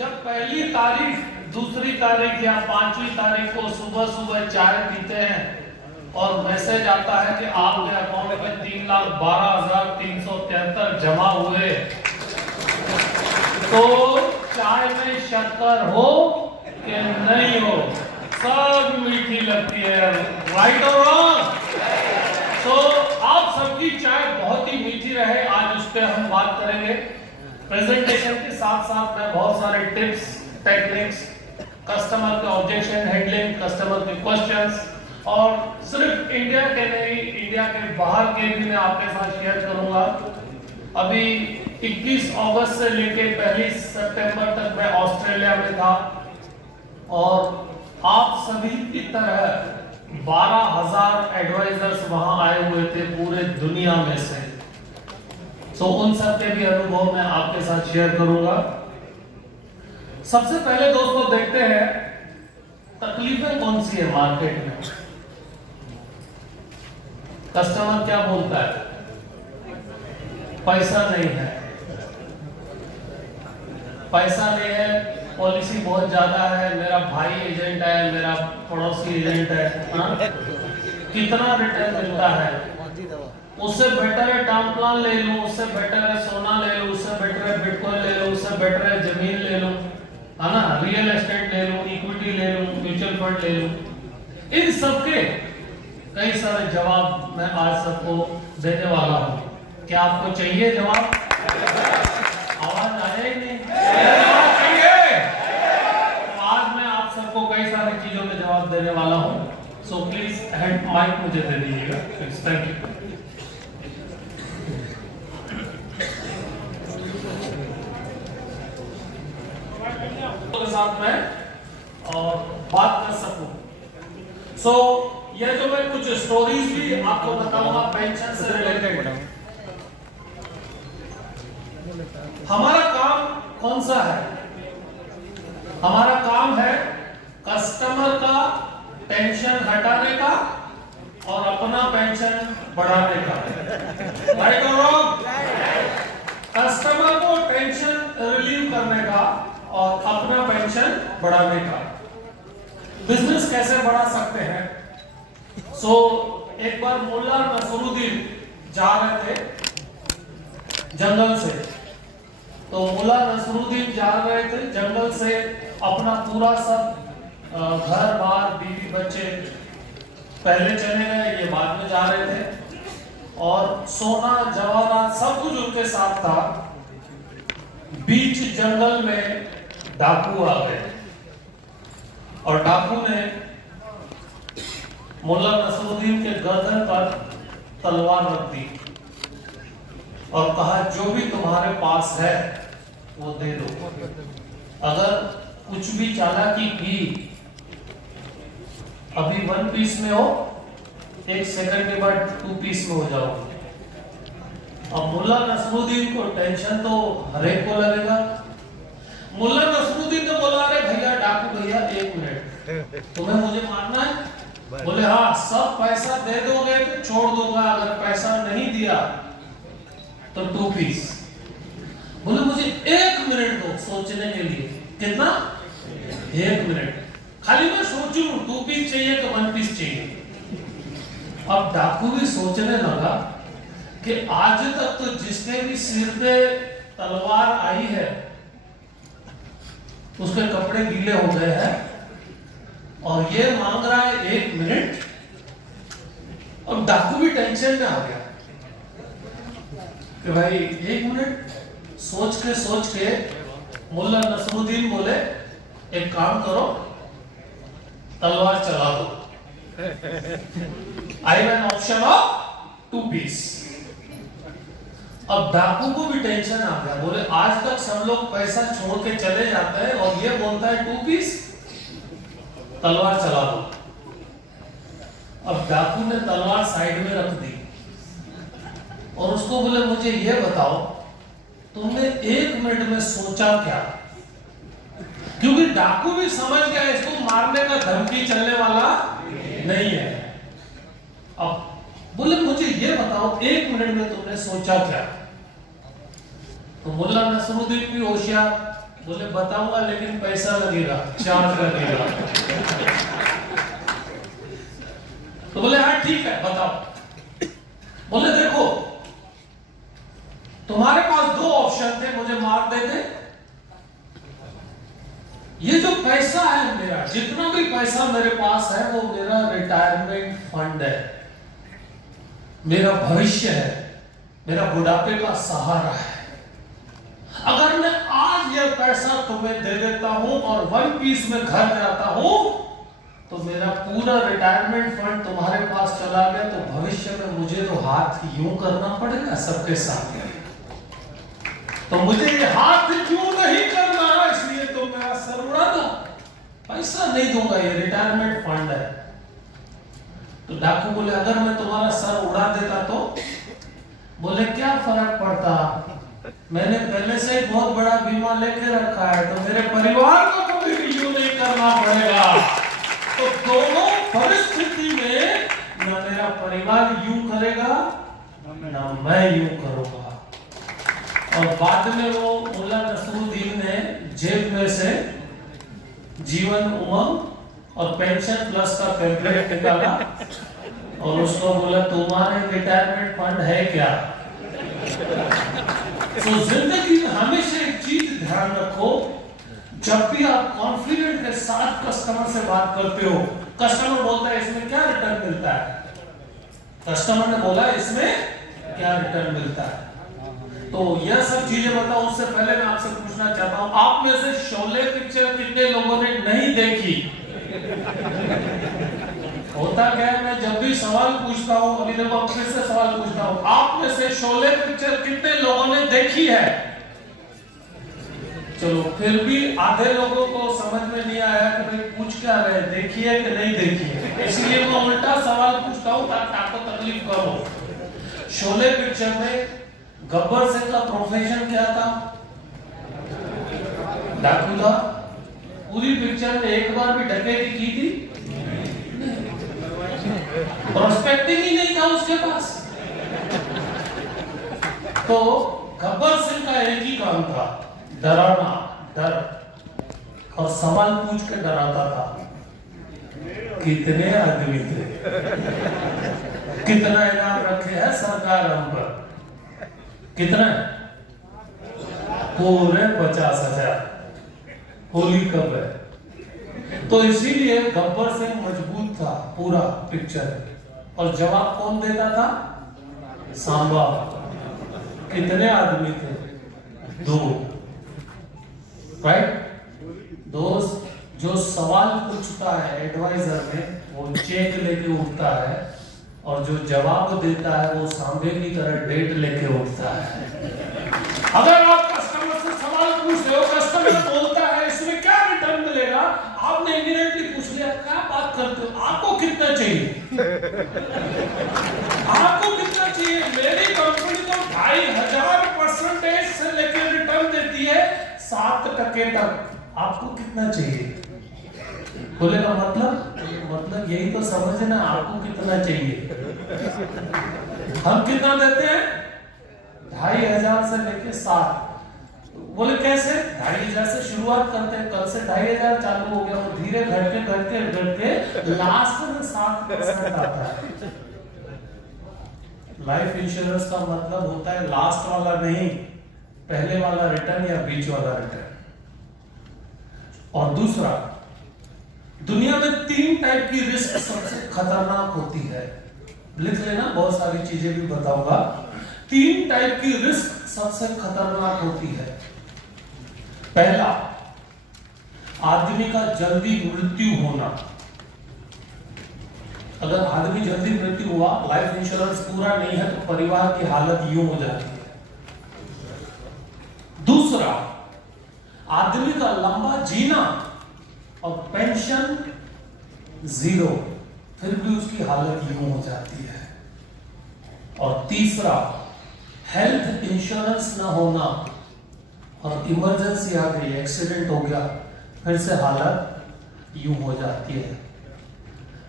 जब पहली तारीख, दूसरी तारीख या 5वीं तारीख को सुबह सुबह चाय पीते हैं और मैसेज आता है कि आपके अकाउंट में 3,12,373 जमा हुए, तो चाय में शक्कर हो कि नहीं हो, सब मीठी लगती है। राइट और रॉन्ग? तो आप सबकी चाय बहुत ही मीठी रहे, आज उस पर हम बात करेंगे। प्रेजेंटेशन के साथ साथ मैं बहुत सारे टिप्स, टेक्निक्स, कस्टमर के ऑब्जेक्शन हैंडलिंग, कस्टमर के क्वेश्चंस, और सिर्फ इंडिया के नहीं, इंडिया के बाहर के भी मैं आपके साथ शेयर करूंगा। अभी 21 अगस्त से लेकर 1 सितंबर तक मैं ऑस्ट्रेलिया में था और आप सभी की तरह 12,000 एडवाइजर्स वहां आए हुए थे पूरे दुनिया में से। तो उन सब के भी अनुभव मैं आपके साथ शेयर करूंगा। सबसे पहले दोस्तों देखते हैं तकलीफें कौन सी है मार्केट में। कस्टमर क्या बोलता है? पैसा नहीं है, पैसा नहीं है, पॉलिसी बहुत ज्यादा है, मेरा भाई एजेंट है, मेरा पड़ोसी एजेंट है, कितना रिटर्न मिलता है, उससे बेटर है टर्म प्लान ले लूं, उससे बेटर है सोना ले लूं, उससे बेटर है बिटकॉइन ले लूं, उससे बेटर है जमीन ले लूं, है ना, रियल एस्टेट ले लूं, इक्विटी ले लूं, म्यूचुअल फंड ले लूं। इन सबके कई सारे जवाब मैं आज सबको देने वाला हूं। क्या आपको चाहिए जवाब? आवाज आ रही नहीं? चाहिए? तो आज मैं आप सबको कई सारी चीजों के जवाब देने वाला हूं। सो प्लीज हैंड माइक मुझे दे दीजिएगा। Thank you. के साथ मैं और बात कर सकूं। सो ये जो मैं कुछ स्टोरीज भी आपको बताऊंगा पेंशन से रिलेटेड। हमारा काम कौन सा है? हमारा काम है कस्टमर का टेंशन हटाने का और अपना पेंशन बढ़ाने का। राइट और रॉन्ग? कस्टमर को टेंशन रिलीव करने का और अपना पेंशन बढ़ाने का। बिजनेस कैसे बढ़ा सकते हैं? सो एक बार मुल्ला नसरुद्दीन जा रहे थे जंगल से। तो मुल्ला नसरुद्दीन जा रहे थे जंगल से, अपना पूरा सब घर बार बीवी बच्चे पहले चले गए, ये बाद में जा रहे थे, और सोना जवाहरात सब कुछ उनके साथ था। बीच जंगल में डाकू आ गए और डाकू ने मुल्ला नसरुद्दीन के गर्दन पर तलवार रख दी और कहा जो भी तुम्हारे पास है वो दे दो। अगर कुछ भी चालाकी की, अभी 1 पीस में हो, 1 सेकंड के बाद 2 पीस में हो जाओ। अब मुल्ला नसरुद्दीन को टेंशन तो हरेक को लगेगा। मुल्ला नसरुद्दीन ने बोला, अरे भैया डाकू भैया 1 मिनट, तुम्हें मुझे मारना है? बोले हाँ, सब पैसा दे दोगे तो छोड़ दूंगा, अगर पैसा नहीं दिया तो 2 पीस। बोले मुझे 1 मिनट दो सोचने के लिए। कितना? 1 मिनट, खाली मैं सोचूं 2 पीस चाहिए तो 1 पीस चाहिए। अब डाकू भी सोचने लगा कि आज तक तो जिसके भी सिर पे तलवार आई है उसके कपड़े गीले हो गए हैं और ये मांग रहा है 1 मिनट। अब डाकू भी टेंशन में आ गया कि भाई 1 मिनट। सोच के मुल्ला नसरुद्दीन बोले, एक काम करो, तलवार चला दो। I N option of 2 piece. अब डाकू को भी टेंशन आ गया, बोले आज तक सब लोग पैसा छोड़ के चले जाते हैं और ये बोलता है 2 पीस, तलवार चला दो। अब डाकू ने तलवार साइड में रख दी और उसको बोले मुझे ये बताओ तुमने 1 मिनट में सोचा क्या? क्योंकि डाकू भी समझ गया इसको मारने का धमकी चलने वाला नहीं है। अब बोले मुझे ये बताओ 1 मिनट में तुमने सोचा क्या? तो मुल्ला नसरुद्दीन भी होशियार, बोले बताऊंगा लेकिन पैसा लगेगा, चार्ज लगेगा। तो बोले हाँ ठीक है बताओ। बोले देखो तुम्हारे पास दो ऑप्शन थे, मुझे मार देते। ये जो पैसा है मेरा, जितना भी पैसा मेरे पास है वो मेरा रिटायरमेंट फंड है, मेरा भविष्य है, मेरा बुढ़ापे का सहारा है। अगर मैं आज यह पैसा तुम्हें दे देता हूं और 1 पीस में घर जाता हूं तो मेरा पूरा रिटायरमेंट फंड तुम्हारे पास चला गया, तो भविष्य में मुझे तो हाथ यूं करना पड़ेगा सबके सामने। तो मुझे ये हाथ क्यों नहीं करना, इसलिए तो मेरा सर उड़ा दो, पैसा नहीं दूंगा, ये रिटायरमेंट फंड है। तो डाकू बोले अगर मैं तुम्हारा सर उड़ा देता तो? बोले क्या फर्क पड़ता, मैंने पहले से ही बहुत बड़ा बीमा लेके रखा है, तो मेरे परिवार को कभी भी यूं नहीं करना पड़ेगा। तो दोनों परिस्थिति में न मेरा परिवार यूं करेगा न मैं यूं करूंगा। और बाद में वो मुल्ला नसरुद्दीन ने जेब में से जीवन उमंग और पेंशन प्लस का पैम्फलेट निकाला और उसको बोला तुम्हारे रिटायरमेंट फंड है क्या? तो जिंदगी में हमेशा एक चीज ध्यान रखो, जब भी आप कॉन्फिडेंट के साथ कस्टमर से बात करते हो, कस्टमर बोलता है इसमें क्या रिटर्न मिलता है, कस्टमर ने बोला इसमें क्या रिटर्न मिलता है, तो यह सब चीजें बताओ। उससे पहले मैं आपसे पूछना चाहता हूं, आप में से शोले पिक्चर कितने लोगों ने नहीं देखी? होता क्या है, मैं जब भी सवाल पूछता हूं, अभी देखो फिर से सवाल पूछता हूं, आप में से शोले पिक्चर कितने लोगों ने देखी है? चलो फिर भी आधे लोगों को समझ में नहीं आया कि भाई पूछ क्या रहे, देखी है कि नहीं देखी है, इसलिए मैं उल्टा सवाल पूछता हूं ताकि आपको तकलीफ करो। शोले पिक्चर में गब्बर सिंह का प्रोफेशन क्या था? डाकू था। पूरी पिक्चर में एक बार भी डकैती की थी? प्रोस्पेक्टिंग ही नहीं था उसके पास। तो गब्बर सिंह का एक ही काम था, डराना, डर, और सवाल पूछ के डराता था। कितने आदमी थे, कितना इनाम रखे हैं सरकार हम पर, कितना? पूरे 50,000। होली कब है? तो इसीलिए गब्बर सिंह मजबूत था पूरा पिक्चर। और जवाब कौन देता था? सांबा। कितने आदमी थे? 2। राइट? दोस्त जो सवाल पूछता है एडवाइजर में, वो चेक लेके उठता है, और जो जवाब देता है वो सांबे की तरह डेट लेके उठता है। अगर आप कस्टमर से सवाल पूछ रहे हो, कस्टमर बोलता है इसमें क्या रिटर्न मिलेगा, आपने इमीडिएटली पूछ लिया क्या बात करते हो, आपको कितना चाहिए? आपको कितना चाहिए? मेरी कंपनी तो 2,500% से लेकर रिटर्न देती है 7% तक, आपको कितना चाहिए? बोलेगा मतलब यही तो समझना, आपको कितना चाहिए? हम कितना देते हैं? 2,500 से लेके 7। बोले कैसे? 2,500 से शुरुआत करते हैं, कल से 2,500 चालू हो गया, वो धीरे घटके लास्ट में 7% आता है। लाइफ इंश्योरेंस का मतलब होता है लास्ट वाला नहीं, पहले वाला रिटर्न या बीच वाला रिटर्न। और दूसरा, दुनिया में 3 टाइप की रिस्क सबसे खतरनाक होती है, लिख लेना, बहुत सारी चीजें भी बताऊंगा। 3 टाइप की रिस्क सबसे खतरनाक होती है। पहला, आदमी का जल्दी मृत्यु होना। अगर आदमी जल्दी मृत्यु हुआ, लाइफ इंश्योरेंस पूरा नहीं है, तो परिवार की हालत यूं हो जाती है। दूसरा, आदमी का लंबा जीना और पेंशन 0, फिर भी उसकी हालत यूं हो जाती है। और तीसरा, हेल्थ इंश्योरेंस ना होना और इमरजेंसी आ गई, एक्सीडेंट हो गया, फिर से हालत यूं हो जाती है।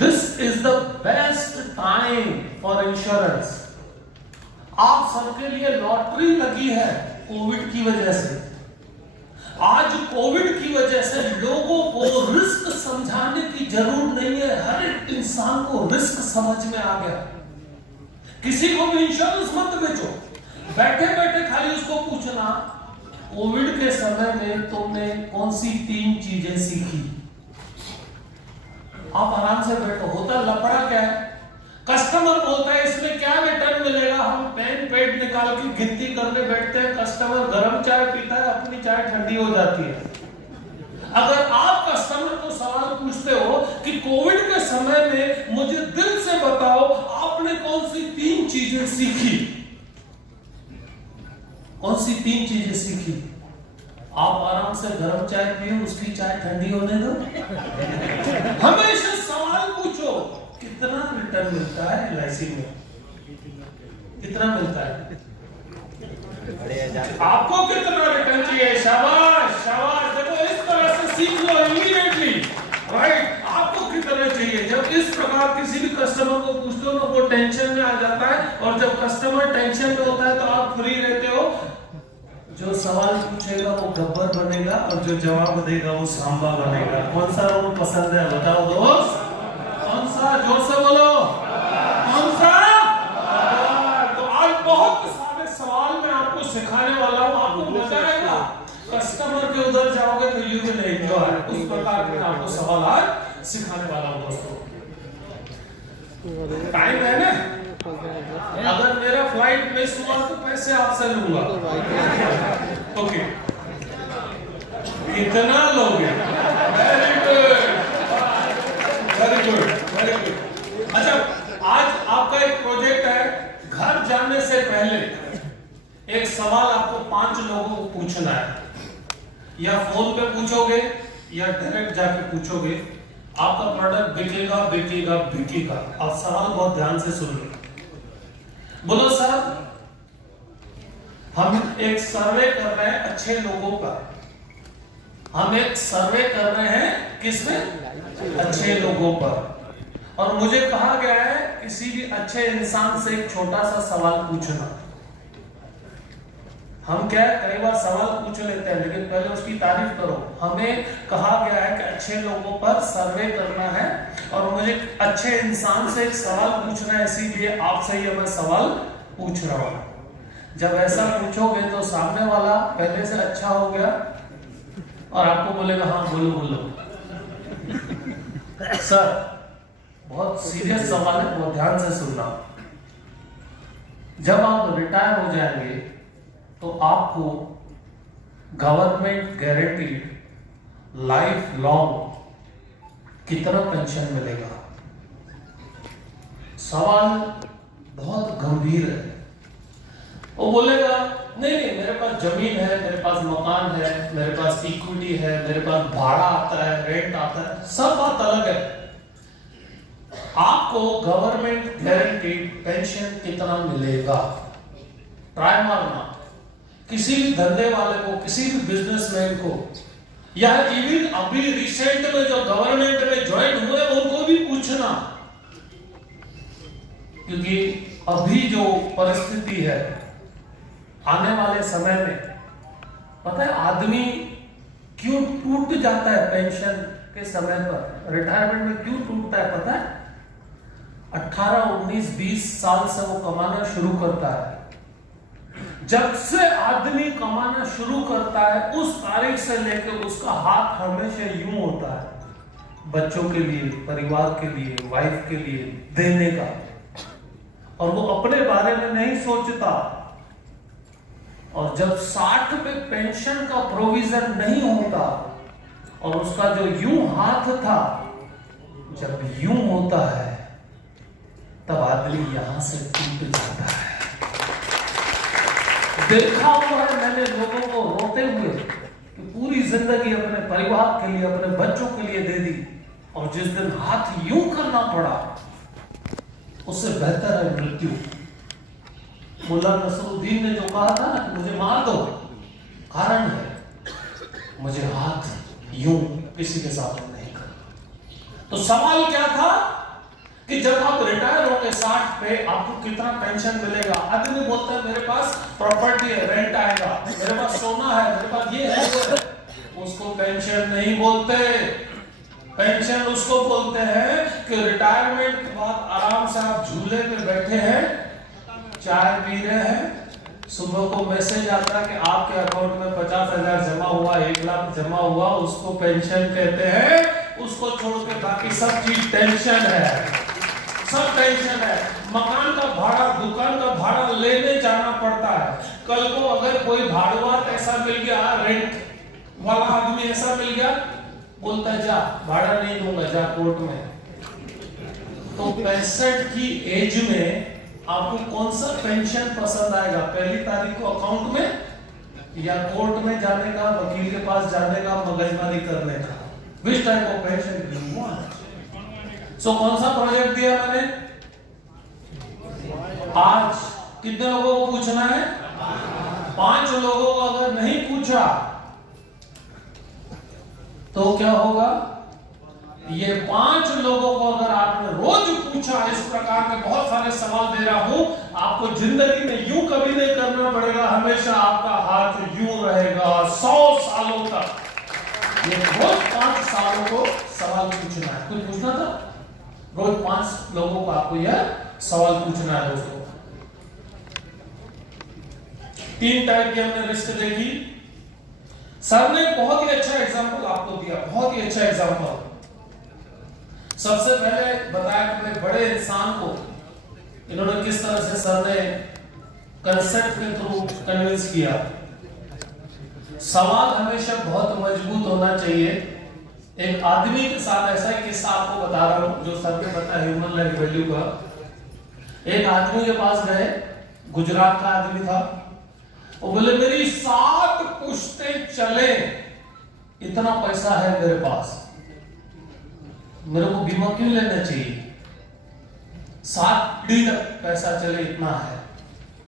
This is the best time for insurance. आप सबके लिए लॉटरी लगी है कोविड की वजह से। आज कोविड की वजह से लोगों को रिस्क समझाने की जरूरत नहीं है, हर एक इंसान को रिस्क समझ में आ गया। किसी को भी इंश्योरेंस मत बेचो, बैठे बैठे खाली उसको पूछना कोविड के समय में तुमने कौन सी 3 चीजें सीखी। आप आराम से बैठो। होता लफड़ा क्या है, कस्टमर बोलता है इसमें क्या रिटर्न मिलेगा, हम पेन पेड निकाल के गिनती करने बैठते हैं, कस्टमर गर्म चाय पीता है, अपनी चाय ठंडी हो जाती है। अगर आप कस्टमर को सवाल पूछते हो कि कोविड के समय में मुझे दिल से बताओ आपने कौन सी 3 चीजें सीखी, कौन सी 3 चीजें सीखी, आप आराम से गर्म चाय पियो, उसकी चाय ठंडी होने दो। हमेशा सवाल पूछो कितना रिटर्न मिलता है LIC में, कितना मिलता है, आपको कितना रिटर्न चाहिए। शाबाश शाबाश, देखो इस तरह से सीख लो इमीडिएटली, राइट। आपको कितना चाहिए, जब इस प्रकार किसी भी कस्टमर को पूछते हो ना वो टेंशन में आ जाता है, और जब कस्टमर टेंशन में होता है तो आप फ्री रहते हो। जो सवाल पूछेगा वो गब्बर बनेगा और जो जवाब देगा वो सांबा बनेगा। कौन सा रोल पसंद है बताओ दोस्त, कौन सा, जोर से बोलो, कौन सा। तो आज बहुत सारे सवाल मैं आपको सिखाने वाला हूँ, आपको मजा आएगा। कस्टमर के उधर जाओगे तो यू विल एंजॉय, उस प्रकार के आपको सवाल आज सिखाने वाला हूँ दोस्तों। टाइम है ना, अगर मेरा फ्लाइट मिस हुआ तो पैसे आपसे लूंगा। ओके, कितना लोगे, very good very good very good. अच्छा, आज आपका एक प्रोजेक्ट है, घर जाने से पहले एक सवाल आपको 5 लोगों को पूछना है, या फोन पे पूछोगे या डायरेक्ट जाके पूछोगे, आपका प्रोडक्ट बिकेगा बिकेगा बिकेगा। आप सवाल बहुत ध्यान से सुन लो। बोलो सर, हम एक सर्वे कर रहे हैं अच्छे लोगों का, हम एक सर्वे कर रहे हैं किसमें, अच्छे लोगों पर, और मुझे कहा गया है किसी भी अच्छे इंसान से एक छोटा सा सवाल पूछना। हम क्या कई बार सवाल पूछ लेते हैं, लेकिन पहले उसकी तारीफ करो। हमें कहा गया है कि अच्छे लोगों पर सर्वे करना है और मुझे अच्छे इंसान से एक सवाल पूछना है, इसीलिए आपसे ये मैं सवाल पूछ रहा हूं। जब ऐसा पूछोगे तो सामने वाला पहले से अच्छा हो गया और आपको बोलेगा हाँ बोलो बोलो। सर, बहुत सीरियस सवाल है, बहुत ध्यान से सुनना। जब आप रिटायर हो जाएंगे तो आपको गवर्नमेंट गारंटीड लाइफ लॉन्ग कितना पेंशन मिलेगा। सवाल बहुत गंभीर है। वो बोलेगा नहीं नहीं, मेरे पास जमीन है, मेरे पास मकान है, मेरे पास इक्विटी है, मेरे पास भाड़ा आता है, रेंट आता है, सब बात अलग है। आपको गवर्नमेंट गारंटीड पेंशन कितना मिलेगा, ट्राई मारना। किसी भी धंधे वाले को, किसी भी बिजनेसमैन को, या इवन अभी रिसेंट में जो गवर्नमेंट में ज्वाइन हुए उनको भी पूछना, क्योंकि अभी जो परिस्थिति है आने वाले समय में, पता है आदमी क्यों टूट जाता है पेंशन के समय पर, रिटायरमेंट में क्यों टूटता है पता है? 18, 19, 20 साल से वो कमाना शुरू करता है। जब से आदमी कमाना शुरू करता है उस तारीख से लेकर उसका हाथ हमेशा यूं होता है बच्चों के लिए, परिवार के लिए, वाइफ के लिए देने का, और वो अपने बारे में नहीं सोचता। और जब 60 पे पेंशन का प्रोविजन नहीं होता और उसका जो यूं हाथ था जब यूं होता है तब आदमी यहां से टूट जाता है। देखा हुआ है मैंने लोगों को रोते हुए कि पूरी जिंदगी अपने परिवार के लिए, अपने बच्चों के लिए दे दी, और जिस दिन हाथ यूं करना पड़ा उससे बेहतर है मृत्यु। मुल्ला नसरुद्दीन ने जो कहा था ना कि मुझे मार दो, कारण है मुझे हाथ यूं किसी के साथ नहीं करना। तो सवाल क्या था कि जब आप रिटायर होंगे 60 पे आपको कितना पेंशन मिलेगा। आदमी बोलता है मेरे पास प्रॉपर्टी है, रेंट आएगा, मेरे पास सोना है, मेरे पास ये है वो है। उसको पेंशन नहीं बोलते। पेंशन उसको बोलते हैं कि रिटायरमेंट के बाद आराम से आप झूले पे बैठे हैं, चाय पी रहे हैं, सुबह को मैसेज आता है कि आपके अकाउंट में 50,000 जमा हुआ, 1 लाख जमा हुआ, उसको पेंशन कहते हैं। उसको छोड़ के बाकी सब चीज टेंशन है, सब टेंशन है। मकान का भाड़ा, दुकान का भाड़ा लेने जाना पड़ता है। कल को अगर कोई भाड़ुआत ऐसा मिल गया, रेंट वाला आदमी ऐसा मिल गया, बोलता है जा भाड़ा नहीं दूंगा, जा कोर्ट में। तो 65 की एज में आपको कौन सा पेंशन पसंद आएगा? पहली तारीख को अकाउंट में या कोर्ट में जाने का, वकील के पास जाने का, मगजमारी करने का? Which type of pension you want? So कौन सा प्रोजेक्ट दिया मैंने आज? कितने लोगों को पूछना है? 5 लोगों को अगर नहीं पूछा तो क्या होगा? ये 5 लोगों को अगर आपने रोज पूछा, इस प्रकार के बहुत सारे सवाल दे रहा हूं, आपको जिंदगी में यूं कभी नहीं करना पड़ेगा, हमेशा आपका हाथ यूं रहेगा 100 सालों तक। ये रोज 5 सालों को सवाल पूछना है। कुछ पूछना था? रोज 5 लोगों को आपको यह सवाल पूछना है दोस्तों। 3 टाइप की हमने रिस्क देखी। सर ने बहुत ही अच्छा एग्जांपल आपको दिया, बहुत ही अच्छा एग्जांपल। सबसे पहले बताया कि भाई बड़े इंसान को इन्होंने किस तरह से सर ने कंसेप्ट के थ्रू कन्विंस किया। सवाल हमेशा बहुत मजबूत होना चाहिए। एक आदमी के साथ ऐसा ही किस्सा आपको बता रहा हूं जो सबको पता है, ह्यूमन लाइफ वैल्यू का। एक आदमी के पास गए, गुजरात का आदमी था। वो बोले मेरी 7 पुश्तें चले, इतना पैसा है मेरे पास, मेरे को बीमा क्यों लेना चाहिए? 7 पीढ़ी तक पैसा चले, इतना है।